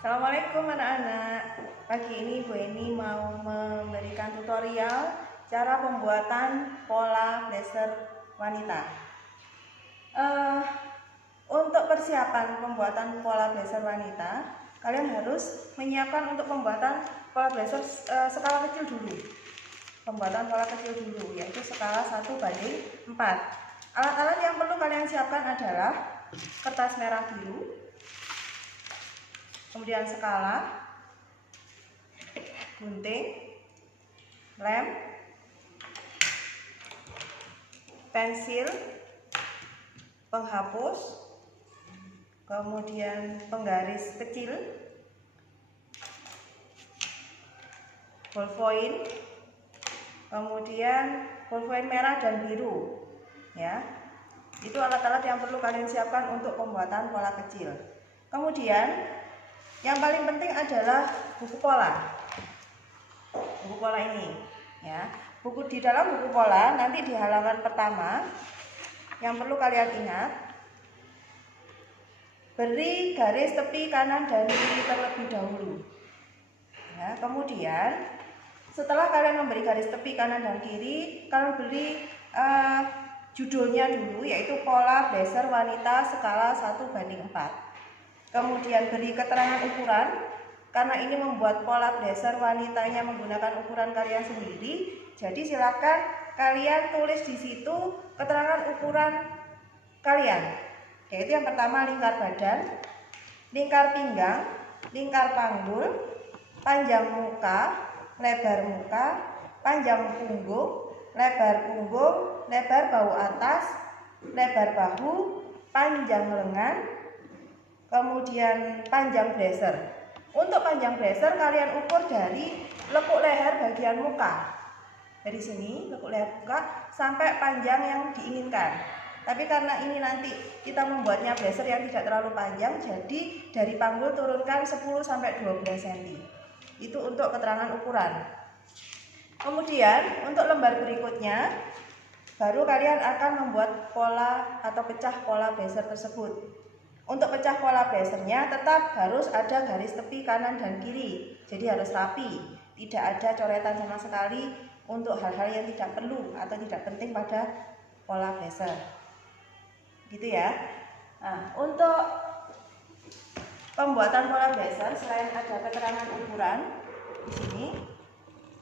Assalamualaikum anak-anak. Pagi ini Bu Eni mau memberikan tutorial cara pembuatan pola blazer wanita. Untuk persiapan pembuatan pola blazer wanita, kalian harus menyiapkan untuk pembuatan pola blazer skala kecil dulu. Pembuatan pola kecil dulu, yaitu skala 1:4. Alat-alat yang perlu kalian siapkan adalah kertas merah biru, kemudian skala, gunting, lem, pensil, penghapus, kemudian penggaris kecil, ballpoint, kemudian ballpoint merah dan biru. Ya, itu alat-alat yang perlu kalian siapkan untuk pembuatan pola kecil. Kemudian yang paling penting adalah buku pola. Buku pola ini, ya. Buku di dalam buku pola nanti di halaman pertama yang perlu kalian ingat, beri garis tepi kanan dan kiri terlebih dahulu. Ya, kemudian setelah kalian memberi garis tepi kanan dan kiri, kalian beri judulnya dulu, yaitu pola blazer wanita skala 1:4. Kemudian beri keterangan ukuran, karena ini membuat pola blazer wanitanya menggunakan ukuran kalian sendiri. Jadi silakan kalian tulis di situ keterangan ukuran kalian. Yaitu yang pertama lingkar badan, lingkar pinggang, lingkar panggul, panjang muka, panjang punggung, lebar bahu atas, lebar bahu, panjang lengan, kemudian panjang blazer. Untuk panjang blazer kalian ukur dari lekuk leher bagian muka. Dari sini lekuk leher muka sampai panjang yang diinginkan. Tapi karena ini nanti kita membuatnya blazer yang tidak terlalu panjang, jadi dari panggul turunkan 10-12 cm. Itu untuk keterangan ukuran. Kemudian untuk lembar berikutnya baru kalian akan membuat pola atau pecah pola blazer tersebut. Untuk pecah pola blazernya tetap harus ada garis tepi kanan dan kiri. Jadi harus rapi, tidak ada coretan sama sekali untuk hal-hal yang tidak perlu atau tidak penting pada pola blazer. Gitu ya. Nah, untuk pembuatan pola blazer selain ada keterangan ukuran di sini,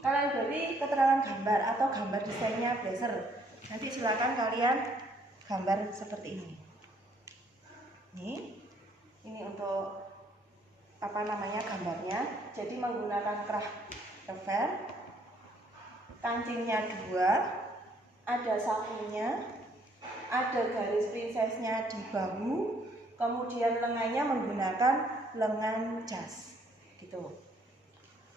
kalian beri keterangan gambar atau gambar desainnya blazer. Nanti silakan kalian gambar seperti ini. Ini untuk gambarnya. Jadi menggunakan kerah lever, kancingnya 2, ada sakunya, ada garis prinsesnya di bahu, kemudian lengannya menggunakan lengan jas, gitu.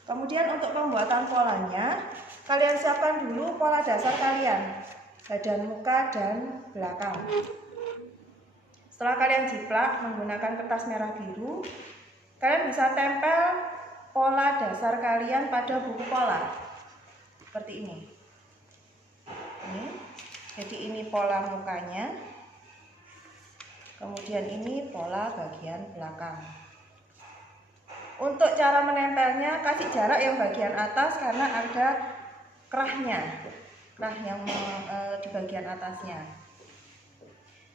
Kemudian untuk pembuatan polanya, kalian siapkan dulu pola dasar kalian, badan, muka, dan belakang. Setelah kalian jiplak menggunakan kertas merah biru, kalian bisa tempel pola dasar kalian pada buku pola seperti ini. Jadi ini pola mukanya, kemudian ini pola bagian belakang. Untuk cara menempelnya, kasih jarak yang bagian atas karena ada kerahnya, kerah yang di bagian atasnya.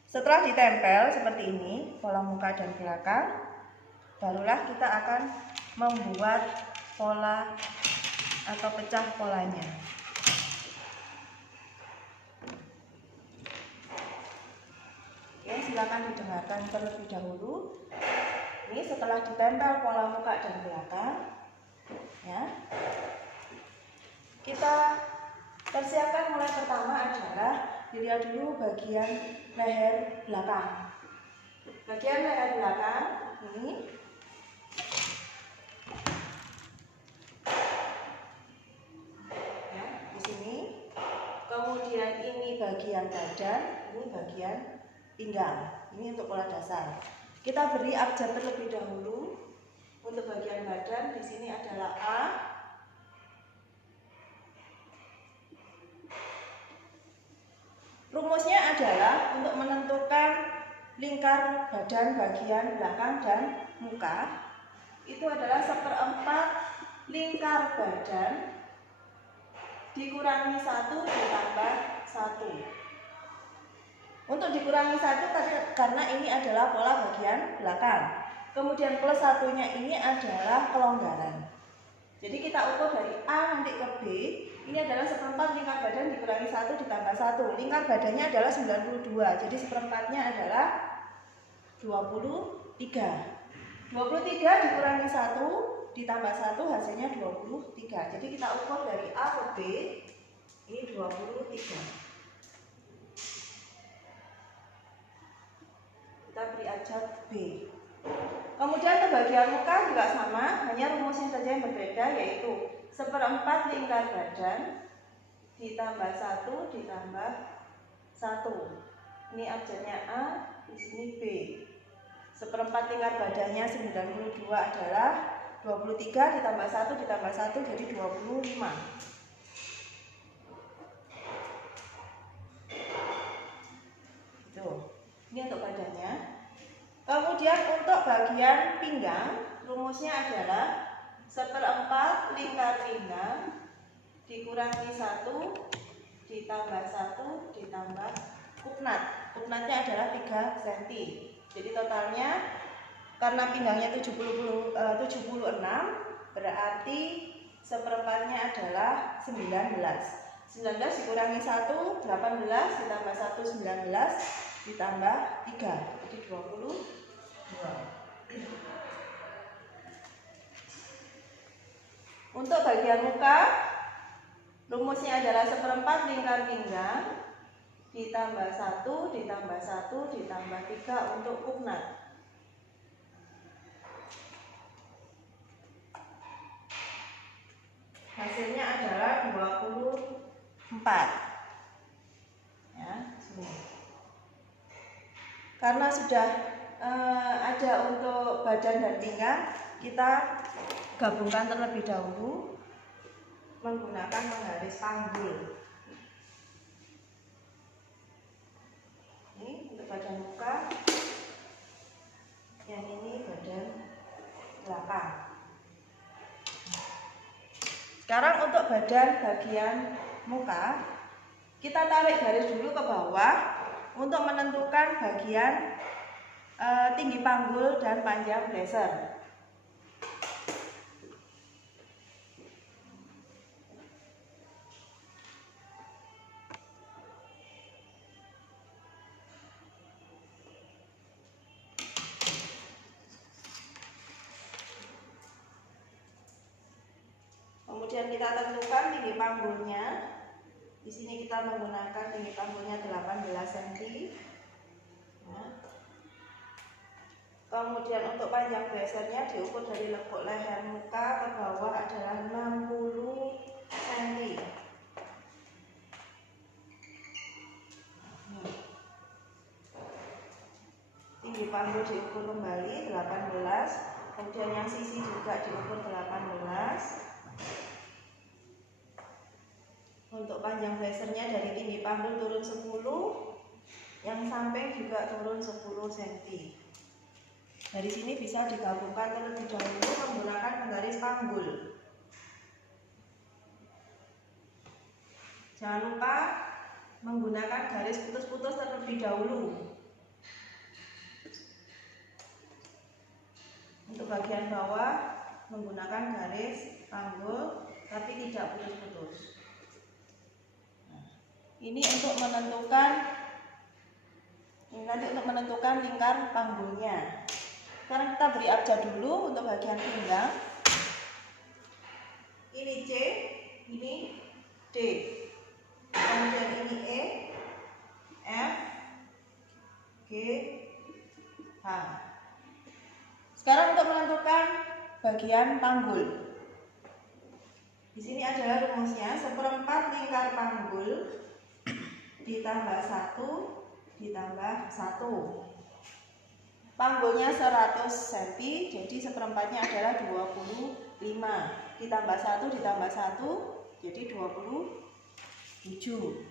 Setelah ditempel seperti ini pola muka dan belakang, barulah kita akan membuat pola atau pecah polanya. Oke, silakan didengarkan terlebih dahulu. Ini setelah ditempel pola muka dan belakang, ya, kita persiapkan mulai pertama adalah dilihat dulu bagian leher belakang. Bagian leher belakang ini ya, di sini. Kemudian ini bagian badan, ini bagian pinggang. Ini untuk pola dasar. Kita beri abjad terlebih dahulu. Untuk bagian badan di sini adalah A. Rumusnya adalah untuk menentukan lingkar badan bagian belakang dan muka. itu adalah 1/4 lingkar badan dikurangi 1 ditambah 1. Untuk dikurangi 1 karena ini adalah pola bagian belakang. Kemudian plus satunya ini adalah kelonggaran. Jadi kita ukur dari A nanti ke B. Ini adalah 1/4 lingkar badan dikurangi 1 ditambah 1. Lingkar badannya adalah 92. Jadi 1/4-nya adalah 23. 23 dikurangi 1 ditambah 1 hasilnya 23. Jadi kita ukur dari A ke B. Ini 23. Kita beri aja B. Kemudian untuk bagian muka juga sama, hanya rumusnya saja yang berbeda, yaitu 1/4 lingkar badan ditambah 1 ditambah 1. Ini abjadnya A, di sini B. 1/4 lingkar badannya 92 adalah 23 ditambah 1 ditambah 1 jadi 25. Itu. Ini untuk badannya. Kemudian untuk bagian pinggang, rumusnya adalah 1/4 lingkar pinggang dikurangi 1 ditambah 1 ditambah kupnat. Kupnatnya adalah 3 cm. Jadi totalnya karena pinggangnya 76 berarti 1/4-nya adalah 19. 19 dikurangi 1 18 ditambah 1 19 ditambah 3 jadi 22. Untuk bagian muka rumusnya adalah 1/4 lingkar pinggang ditambah 1 ditambah 1 ditambah 3 untuk kupnat. Hasilnya adalah 24. Ya, sini. Karena sudah ada untuk badan dan pinggang, kita gabungkan terlebih dahulu menggunakan penggaris panggul. Ini untuk badan muka, yang ini badan belakang. Sekarang untuk bagian muka, kita tarik garis dulu ke bawah untuk menentukan bagian tinggi panggul dan panjang blazer. Kemudian kita tentukan tinggi panggulnya. Di sini kita menggunakan tinggi panggulnya 18 cm. Ya. Kemudian untuk panjang blazernya diukur dari lekuk leher muka ke bawah adalah 60 cm. Tinggi panggul diukur kembali 18. Kemudian yang sisi juga diukur 18. Untuk panjang blazernya dari tinggi panggul turun 10, yang samping juga turun 10 cm. Dari sini bisa digabungkan terlebih dahulu menggunakan penggaris panggul. Jangan lupa menggunakan garis putus-putus terlebih dahulu. Untuk bagian bawah menggunakan garis panggul tapi tidak putus-putus. Ini untuk menentukan lingkar panggulnya. Sekarang kita beri abjad dulu untuk bagian pinggang. Ini C, ini D. Kemudian ini E, F, G, H. Sekarang untuk menentukan bagian panggul. Di sini adalah rumusnya 1/4 lingkar panggul ditambah 1 ditambah 1. Panggulnya 100 cm, jadi 1/4-nya adalah 25. Ditambah 1 ditambah 1 jadi 27.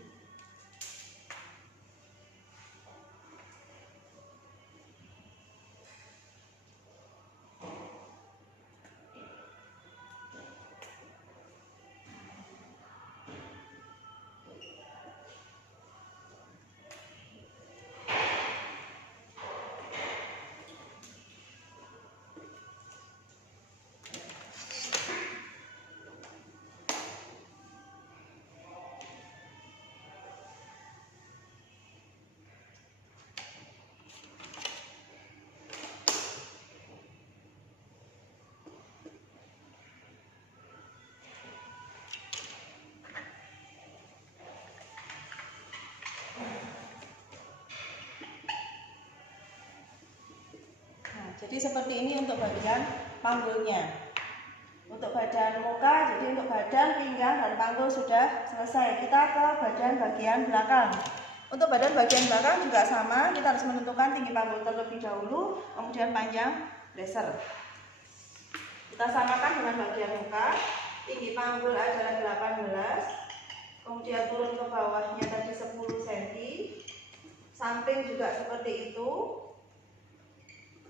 Jadi seperti ini untuk bagian panggulnya. Untuk badan muka, jadi untuk badan, pinggang, dan panggul sudah selesai. Kita ke bagian belakang. Untuk badan bagian belakang juga sama, kita harus menentukan tinggi panggul terlebih dahulu, kemudian panjang blazer. Kita samakan dengan bagian muka. Tinggi panggul adalah 18, kemudian turun ke bawahnya tadi 10 cm, samping juga seperti itu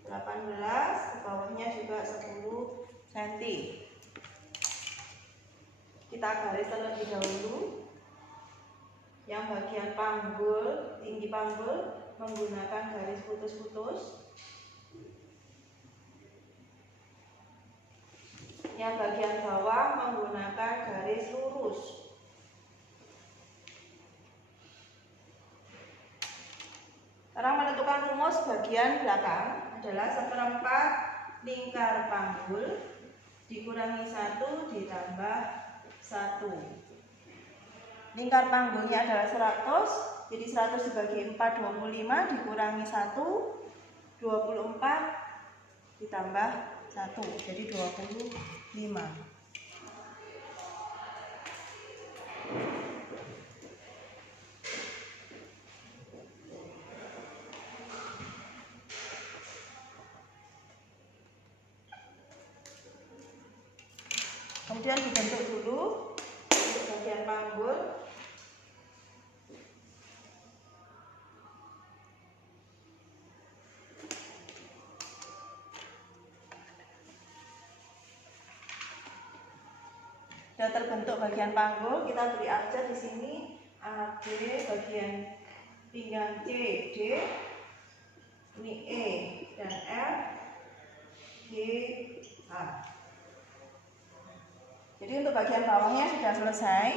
18, ke bawahnya juga 10 cm. Kita garis terlebih dahulu yang bagian panggul, tinggi panggul menggunakan garis putus-putus, yang bagian bawah menggunakan garis lurus. Sekarang menentukan rumus bagian belakang adalah 1/4 lingkar panggul dikurangi 1 ditambah 1. Lingkar panggulnya adalah 100, jadi 100 dibagi 4 25, dikurangi 1 24 ditambah 1, jadi 25. Kemudian dibentuk dulu untuk bagian panggul. Sudah terbentuk bagian panggul, kita beri abjad di sini AB, bagian pinggang C, D, ini E dan F, G, H. Jadi untuk bagian bawahnya sudah selesai.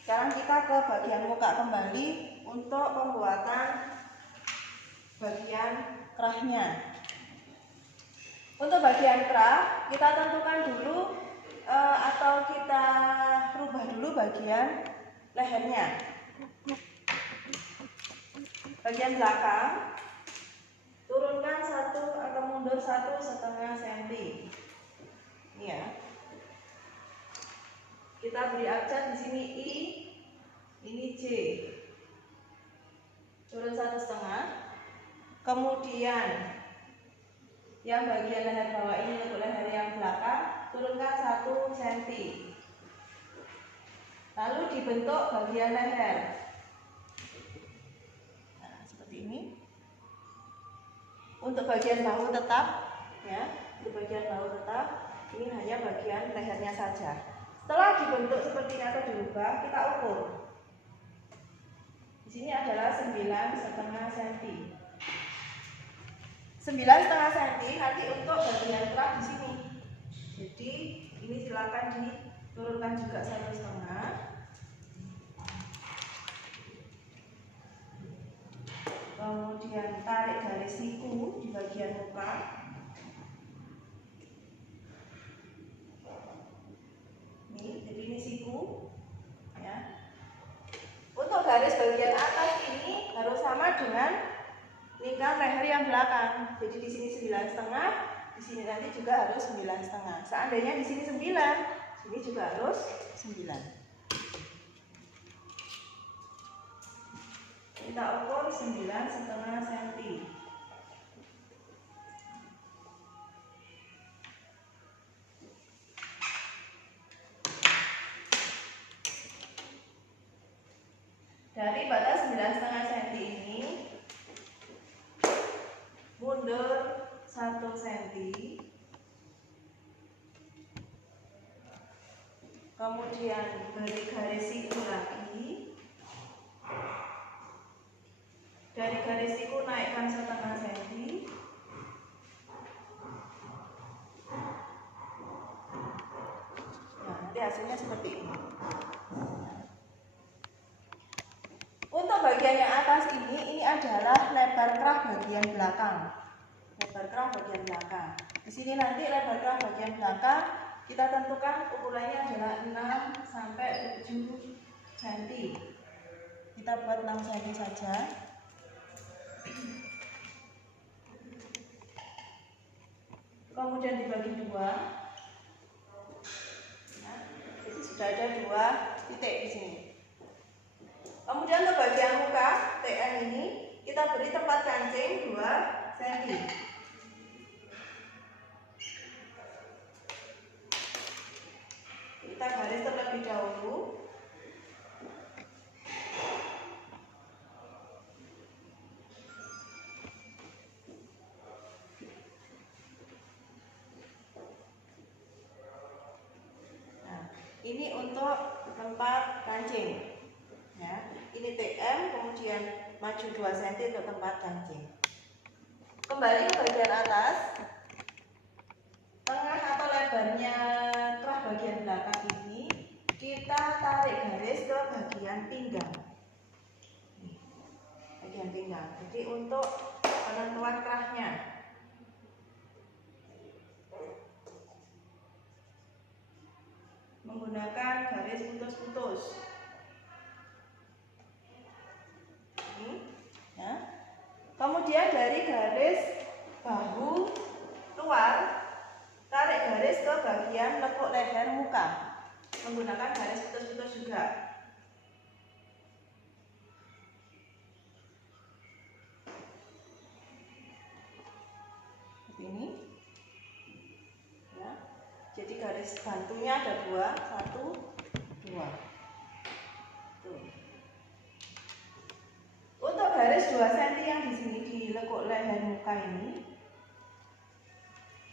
Sekarang kita ke bagian muka kembali untuk pembuatan bagian kerahnya. Untuk bagian kerah kita tentukan dulu atau kita rubah dulu bagian lehernya. Bagian belakang turunkan 1 atau mundur 1,5 cm. Ini ya. Kita beri abjad di sini I, ini J. Turun 1,5. Kemudian yang bagian leher bawah ini untuk leher yang belakang turunkan 1 cm. Lalu dibentuk bagian leher. Nah, seperti ini. Untuk bagian bahu tetap, ya. Untuk bagian bahu tetap, ini hanya bagian lehernya saja. Setelah dibentuk seperti ini atau dirubah, kita ukur. Di sini adalah 9,5 cm. 9,5 cm nanti untuk bagian kerah di sini. Jadi ini silakan diturunkan juga 1,5. Kemudian tarik garis siku di bagian muka. Jadi ini siku, ya. Untuk garis bagian atas ini harus sama dengan lingkar leher yang belakang. Jadi di sini 9,5, di sini nanti juga harus 9,5. Seandainya di sini 9, sini juga harus 9. Kita ukur 9,5 cm. Dari batas 9,5 cm ini mundur 1 cm, kemudian beri garis siku lagi. Dari garis siku naikkan 1,5 cm. Nah, nanti hasilnya seperti ini. Untuk bagian yang atas ini adalah lebar kerah bagian belakang. Lebar kerah bagian belakang. Di sini nanti lebar kerah bagian belakang kita tentukan ukurannya adalah 6 sampai 7 cm. Kita buat 6 cm saja. kemudian dibagi 2. Nah, jadi sudah ada 2 titik di sini. Kemudian untuk bagian muka TN ini kita beri tempat kancing 2 cm. Kita garis terlebih dahulu. Nah, ini untuk tempat kancing. Ya, ini TM, kemudian maju 2 cm untuk tempat kancing. Kembali ke bagian atas, tengah atau lebarnya kerah bagian belakang ini kita tarik garis ke bagian pinggang. Bagian pinggang. Jadi untuk penentuan kerahnya, menggunakan garis putus-putus. Ya. Kemudian dari garis bahu luar tarik garis ke bagian lekuk leher muka menggunakan garis putus-putus juga. Seperti ini. Ya. Jadi garis bantunya ada 2, 1, 2. Tuh. Untuk garis 2 cm yang di sini di lekuk leher muka ini,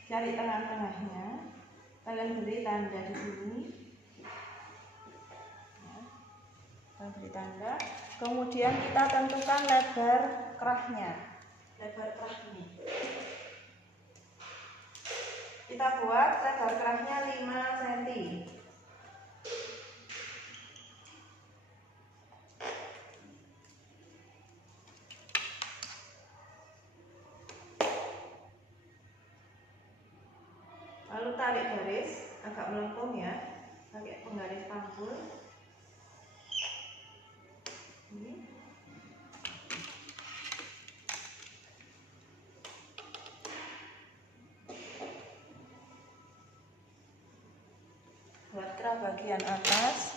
cari tengah-tengahnya. Kalian beri tanda di sini. Ya. Kalian beri tanda. Kemudian kita tentukan lebar kerahnya. Lebar kerah ini. Kita buat lebar kerahnya 5 cm. Lalu tarik garis agak melengkung ya, pakai penggaris panggul. Ini. Buat kerah bagian atas.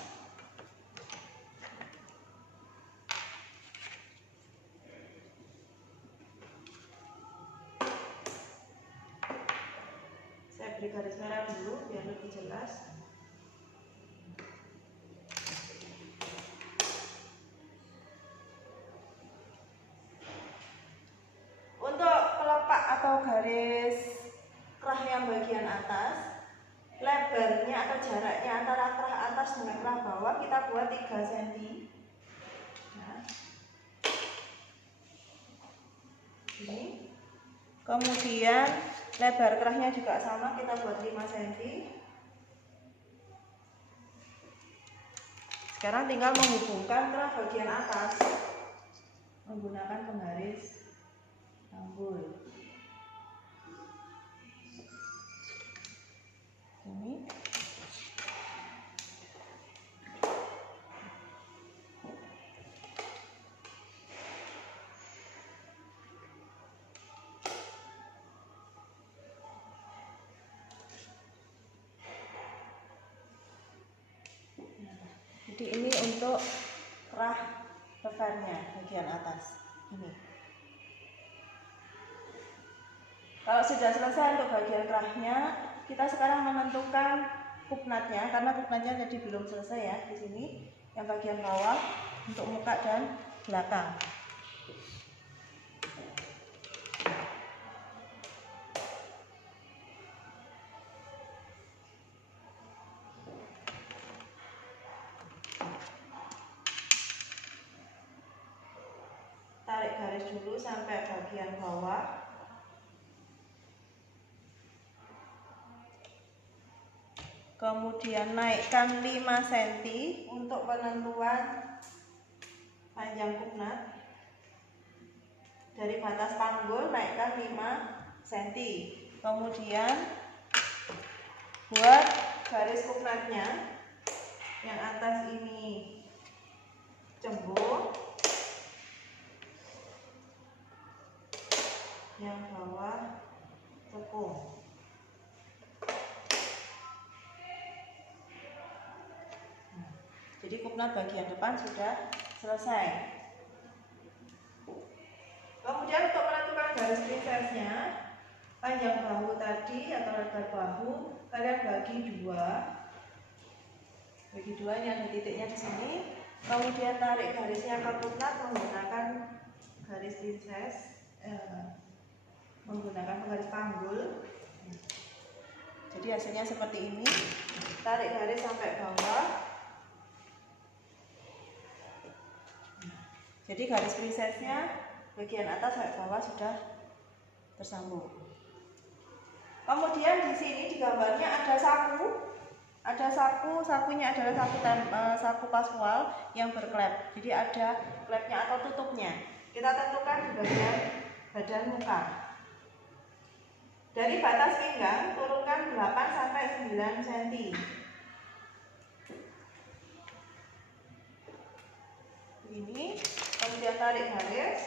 Saya beri garis merah dulu biar lebih jelas. Untuk pelepak atau garis kerah yang bagian atas, lebarnya atau jaraknya antara kerah atas dengan kerah bawah kita buat 3 cm. Nah. Ini. Kemudian lebar kerahnya juga sama, kita buat 5 cm. Sekarang tinggal menghubungkan kerah bagian atas menggunakan penggaris panggul. Ini. Jadi ini untuk kerah lebarnya bagian atas. Ini. Kalau sudah selesai untuk bagian kerahnya, kita sekarang menentukan kupnatnya karena kupnatnya tadi belum selesai ya di sini. Yang bagian bawah untuk muka dan belakang. Tarik garis dulu sampai bagian bawah. Kemudian naikkan 5 cm untuk penentuan panjang kupnat. Dari batas panggul naikkan 5 cm. Kemudian buat garis kupnatnya. Yang atas ini cembung, yang bawah tepung. kupnat bagian depan sudah selesai. Kemudian untuk menentukan garis prinsesnya, panjang bahu tadi atau lebar bahu kalian bagi dua. Bagi dua, ini ada titiknya di sini. Kemudian tarik garisnya ke kupnat menggunakan garis prinses, menggunakan garis panggul. Jadi hasilnya seperti ini. Tarik garis sampai bawah. Jadi garis prinsesnya bagian atas sampai bawah sudah tersambung. Kemudian di sini di gambarnya ada saku. Ada saku, sakunya adalah saku kasual yang berklep. Jadi ada klepnya atau tutupnya. Kita tentukan di bagian badan muka. Dari batas pinggang turunkan 8 sampai 9 cm. Ini kemudian tarik garis.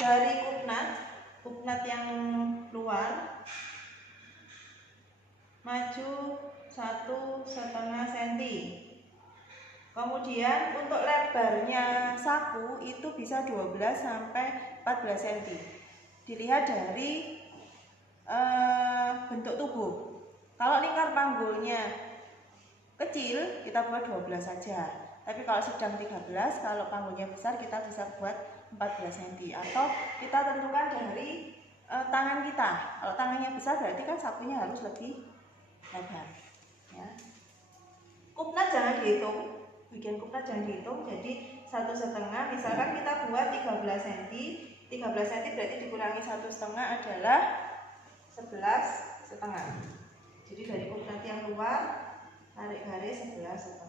Dari kupnat yang luar maju 1,5 cm. Kemudian untuk lebarnya saku itu bisa 12 sampai 14 cm. Dilihat dari bentuk tubuh. Kalau lingkar panggulnya kecil kita buat 12 saja. Tapi kalau sedang 13, kalau panggulnya besar kita bisa buat 14 cm. Atau kita tentukan dari tangan kita. Kalau tangannya besar berarti kan sakunya harus lebih lebar. Ya. Kupnat jangan dihitung, bagian kupnat jangan dihitung. Jadi 1,5, misalkan kita buat 13 cm. 13 cm berarti dikurangi 1,5 adalah 11,5. Jadi dari kupnat yang luar tarik garis 11,5.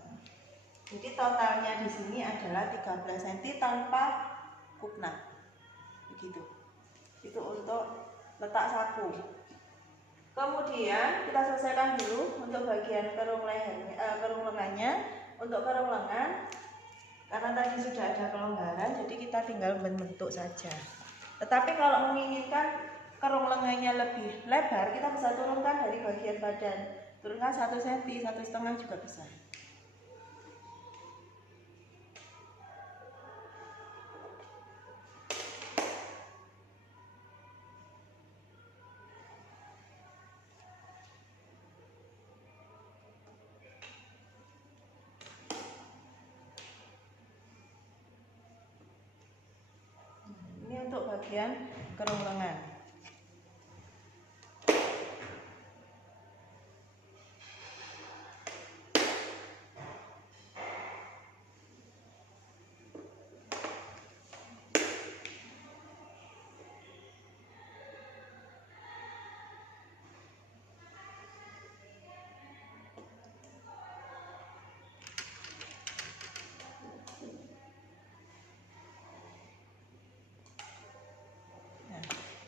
Jadi totalnya di sini adalah 13 cm tanpa kupnat. Begitu. Itu untuk letak saku. Kemudian kita selesaikan dulu untuk bagian kerung lengannya. Untuk kerung lengan, karena tadi sudah ada kelonggaran, jadi kita tinggal membentuk saja. Tetapi kalau menginginkan kerung lengannya lebih lebar, kita bisa turunkan dari bagian badan. Turunkan 1 cm, 1,5 juga bisa. Ini untuk bagian kerung lengan.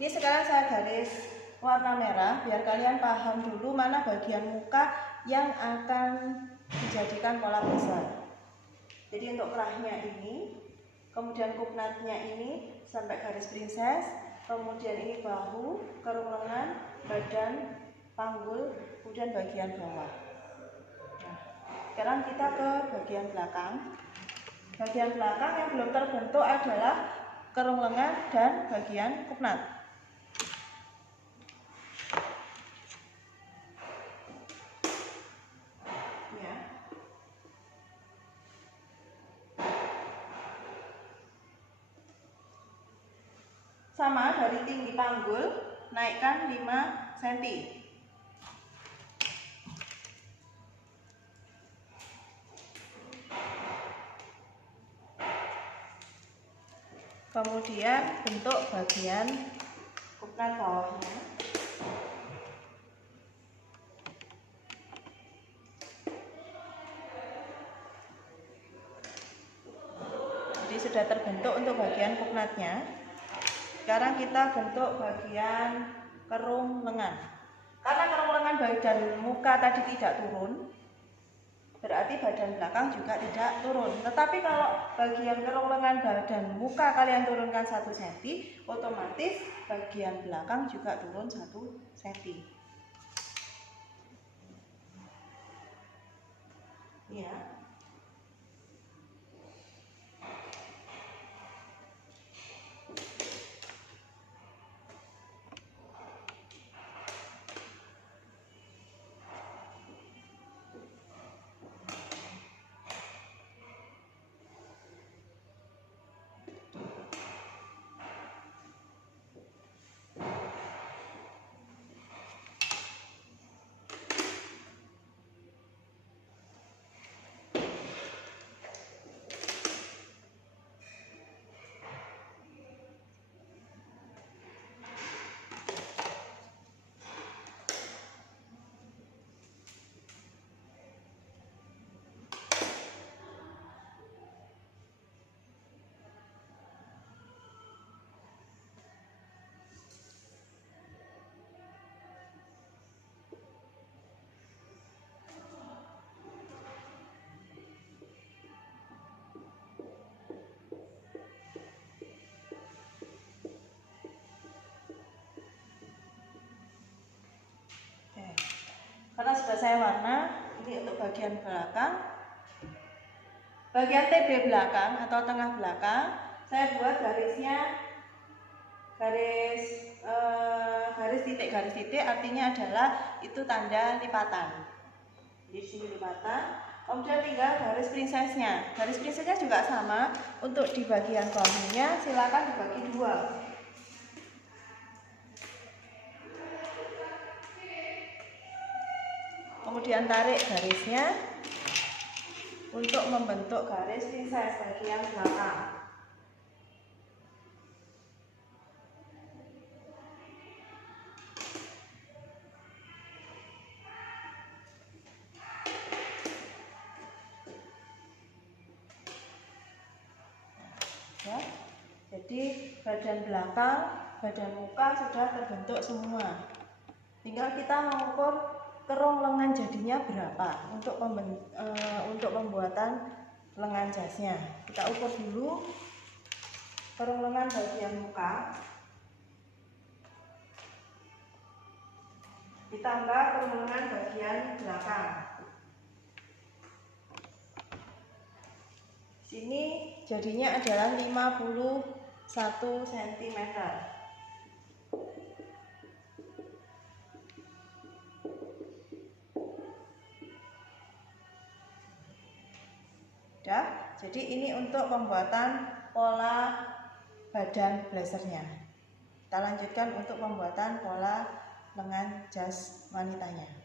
Ini sekarang saya garis warna merah biar kalian paham dulu mana bagian muka yang akan dijadikan pola besar. Jadi untuk kerahnya ini, kemudian kupnatnya ini sampai garis prinses, kemudian ini bahu, kerung lengan, badan, panggul, kemudian bagian bawah. Nah, sekarang kita ke bagian belakang. Bagian belakang yang belum terbentuk adalah kerung lengan dan bagian kupnat. Sama dari tinggi panggul, naikkan 5 cm. Kemudian bentuk bagian kupnat bawahnya. Jadi sudah terbentuk untuk bagian kupnatnya. Sekarang kita bentuk bagian kerung lengan. Karena kerung lengan badan muka tadi tidak turun, berarti badan belakang juga tidak turun. Tetapi kalau bagian kerong lengan badan muka kalian turunkan 1 cm, otomatis bagian belakang juga turun 1 cm. Ya. Karena sudah saya warna, ini untuk bagian belakang. Bagian TB belakang atau tengah belakang, saya buat garisnya garis titik artinya adalah itu tanda lipatan. Di sini lipatan. Kemudian tinggal garis prinsesnya. Garis prinsesnya juga sama. Untuk di bagian bahunya silakan dibagi 2. Kemudian tarik garisnya untuk membentuk garis princess bagian belakang. Ya, jadi badan belakang, badan muka sudah terbentuk semua. Tinggal kita mengukur kerong lengan jadinya berapa untuk pembuatan lengan jasnya. Kita ukur dulu kerong lengan bagian muka ditambah kerong lengan bagian belakang. Sini jadinya adalah 51 cm. Jadi ini untuk pembuatan pola badan blazernya. Kita lanjutkan untuk pembuatan pola lengan jas wanitanya.